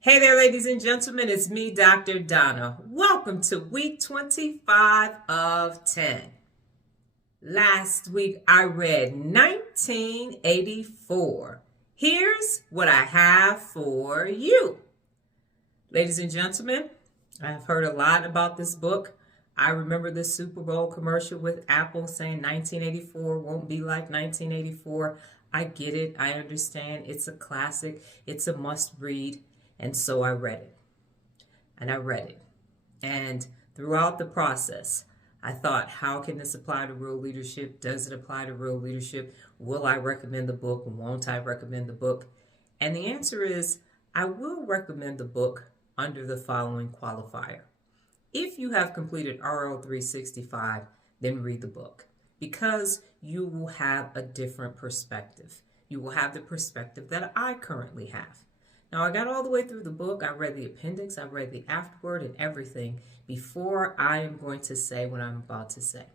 Hey there, ladies and gentlemen. It's me, Dr. Donna. Welcome to week 25 of 10. Last week, I read 1984. Here's what I have for you. Ladies and gentlemen, I have heard a lot about this book. I remember the Super Bowl commercial with Apple saying 1984 won't be like 1984. I get it. I understand. It's a classic. It's a must read. And so I read it. And I read it. And throughout the process, I thought, how can this apply to real leadership? Does it apply to real leadership? Will I recommend the book? Won't I recommend the book? And the answer is, I will recommend the book under the following qualifier. If you have completed RL 365, then read the book, because you will have a different perspective. You will have the perspective that I currently have. Now, I got all the way through the book. I read the appendix, I read the afterword and everything before I am going to say what I'm about to say.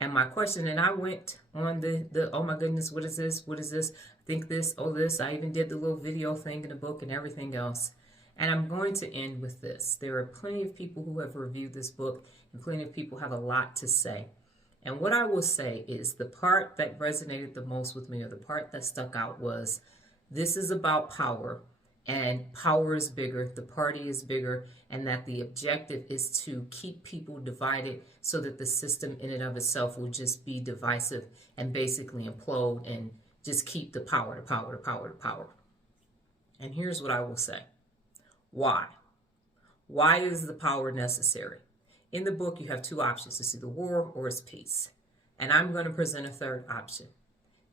And my question, and I went on the oh my goodness, what is this? What is this? Think this, oh this. I even did the little video thing in the book and everything else. And I'm going to end with this. There are plenty of people who have reviewed this book, and plenty of people have a lot to say. And what I will say is the part that resonated the most with me, or the part that stuck out, was this is about power. And power is bigger, the party is bigger, and that the objective is to keep people divided so that the system in and of itself will just be divisive and basically implode and just keep the power, the power, the power, the power. And here's what I will say. Why? Why is the power necessary? In the book, you have two options. It's either war or it's peace. And I'm going to present a third option.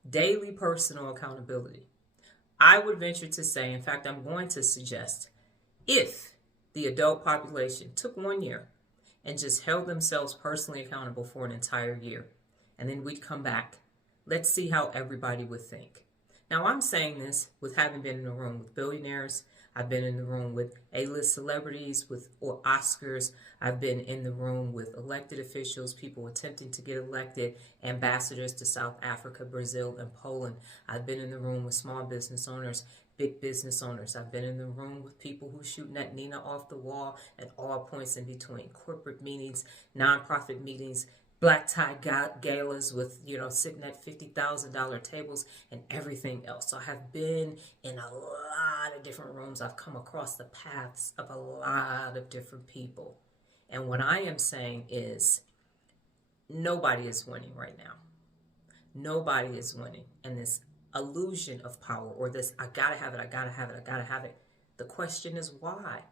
Daily personal accountability. I would venture to say, in fact, I'm going to suggest, if the adult population took 1 year and just held themselves personally accountable for an entire year, and then we'd come back, let's see how everybody would think. Now, I'm saying this with having been in the room with billionaires. I've been in the room with A-list celebrities, or Oscars. I've been in the room with elected officials, people attempting to get elected, ambassadors to South Africa, Brazil, and Poland. I've been in the room with small business owners, big business owners. I've been in the room with people who shooting at Nina off the wall at all points in between. Corporate meetings, nonprofit meetings, black tie galas with, sitting at $50,000 tables and everything else. So I have been in a lot of different rooms. I've come across the paths of a lot of different people. And what I am saying is nobody is winning right now. Nobody is winning. And this illusion of power, or this, I gotta have it, I gotta have it, I gotta have it. The question is why?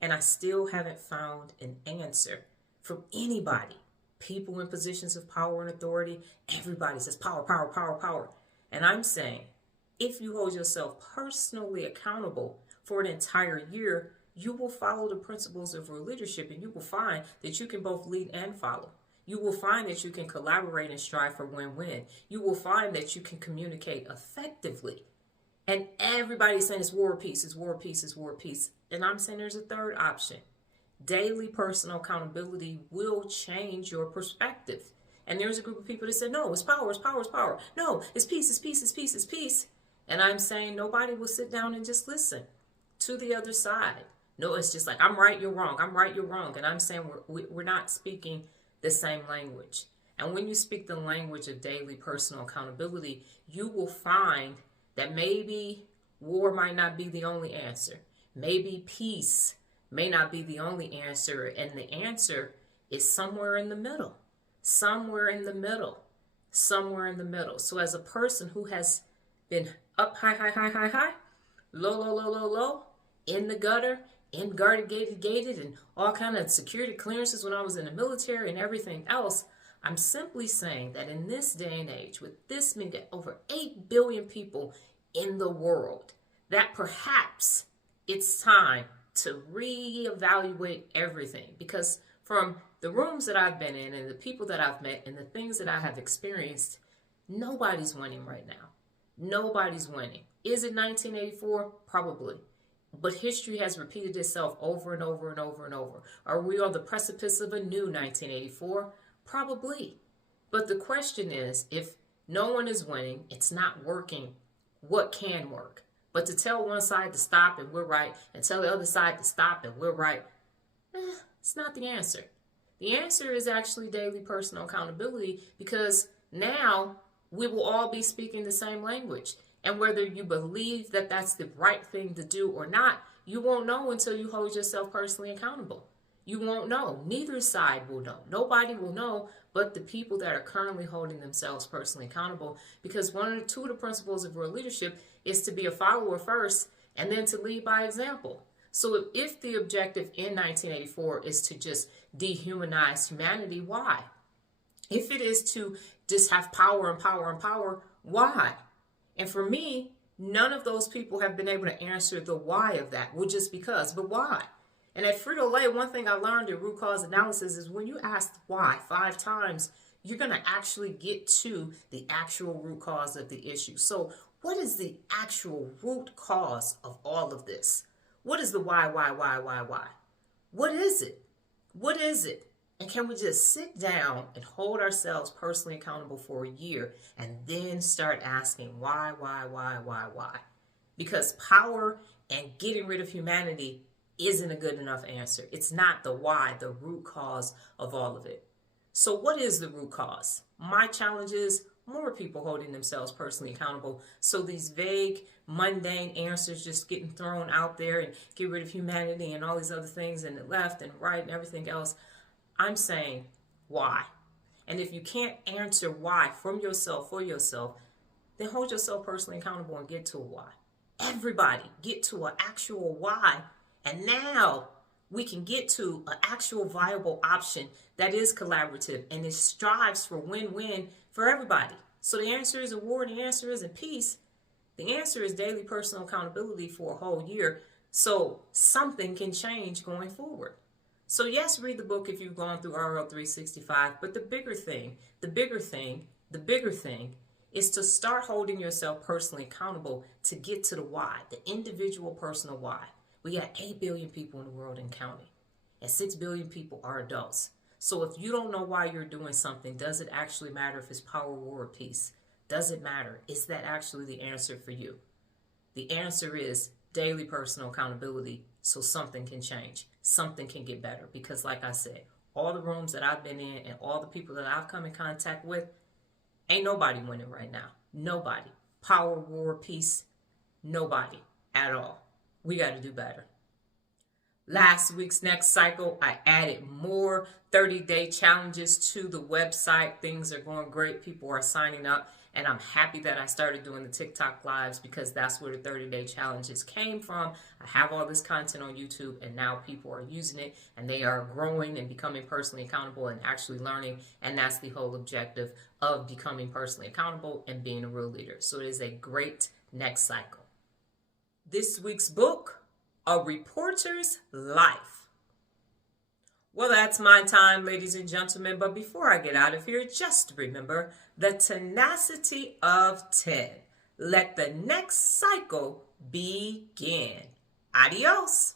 And I still haven't found an answer from anybody. People in positions of power and authority, everybody says power, power, power, power. And I'm saying, if you hold yourself personally accountable for an entire year, you will follow the principles of real leadership, and you will find that you can both lead and follow. You will find that you can collaborate and strive for win-win. You will find that you can communicate effectively. And everybody's saying it's war, peace, it's war, peace, it's war, peace. And I'm saying there's a third option. Daily personal accountability will change your perspective. And there's a group of people that said, no, it's power, it's power, it's power. No, it's peace, it's peace, it's peace, it's peace. And I'm saying nobody will sit down and just listen to the other side. No, it's just like, I'm right, you're wrong. I'm right, you're wrong. And I'm saying we're not speaking the same language. And when you speak the language of daily personal accountability, you will find that maybe war might not be the only answer. Maybe peace may not be the only answer, and the answer is somewhere in the middle, somewhere in the middle, somewhere in the middle. So as a person who has been up high, high, high, high, high, low, low, low, low, low, in the gutter, in guarded, gated, and all kind of security clearances when I was in the military and everything else, I'm simply saying that in this day and age, with this many, over 8 billion people in the world, that perhaps it's time to reevaluate everything. Because from the rooms that I've been in and the people that I've met and the things that I have experienced, nobody's winning right now. Nobody's winning. Is it 1984? Probably. But history has repeated itself over and over and over and over. Are we on the precipice of a new 1984? Probably. But the question is, if no one is winning, it's not working, what can work? But to tell one side to stop and we're right, and tell the other side to stop and we're right, it's not the answer. The answer is actually daily personal accountability, because now we will all be speaking the same language. And whether you believe that that's the right thing to do or not, you won't know until you hold yourself personally accountable. You won't know. Neither side will know. Nobody will know but the people that are currently holding themselves personally accountable. Because two of the principles of real leadership is to be a follower first and then to lead by example. So if the objective in 1984 is to just dehumanize humanity, why? If it is to just have power and power and power, why? And for me, none of those people have been able to answer the why of that. Well, just because, but why? And at Frito-Lay, one thing I learned in root cause analysis is when you ask why 5 times, you're going to actually get to the actual root cause of the issue. So what is the actual root cause of all of this? What is the why? What is it? What is it? And can we just sit down and hold ourselves personally accountable for a year and then start asking why? Because power and getting rid of humanity isn't a good enough answer. It's not the why, the root cause of all of it. So what is the root cause? My challenge is more people holding themselves personally accountable. So these vague, mundane answers just getting thrown out there and get rid of humanity and all these other things and the left and right and everything else. I'm saying why. And if you can't answer why from yourself, for yourself, then hold yourself personally accountable and get to a why. Everybody get to an actual why. And now we can get to an actual viable option that is collaborative and it strives for win-win for everybody. So the answer isn't war and the answer isn't peace. The answer is daily personal accountability for a whole year so something can change going forward. So yes, read the book if you've gone through Orwell 365, but the bigger thing is to start holding yourself personally accountable to get to the why, the individual personal why. We got 8 billion people in the world and counting, and 6 billion people are adults. So if you don't know why you're doing something, does it actually matter if it's power, war, or peace? Does it matter? Is that actually the answer for you? The answer is daily personal accountability so something can change, something can get better. Because like I said, all the rooms that I've been in and all the people that I've come in contact with, ain't nobody winning right now. Nobody. Power, war, peace, nobody at all. We got to do better. Last week's next cycle, I added more 30-day challenges to the website. Things are going great. People are signing up. And I'm happy that I started doing the TikTok lives because that's where the 30-day challenges came from. I have all this content on YouTube and now people are using it and they are growing and becoming personally accountable and actually learning. And that's the whole objective of becoming personally accountable and being a real leader. So it is a great next cycle. This week's book, A Reporter's Life. Well, that's my time, ladies and gentlemen. But before I get out of here, just remember the tenacity of 10. Let the next cycle begin. Adios.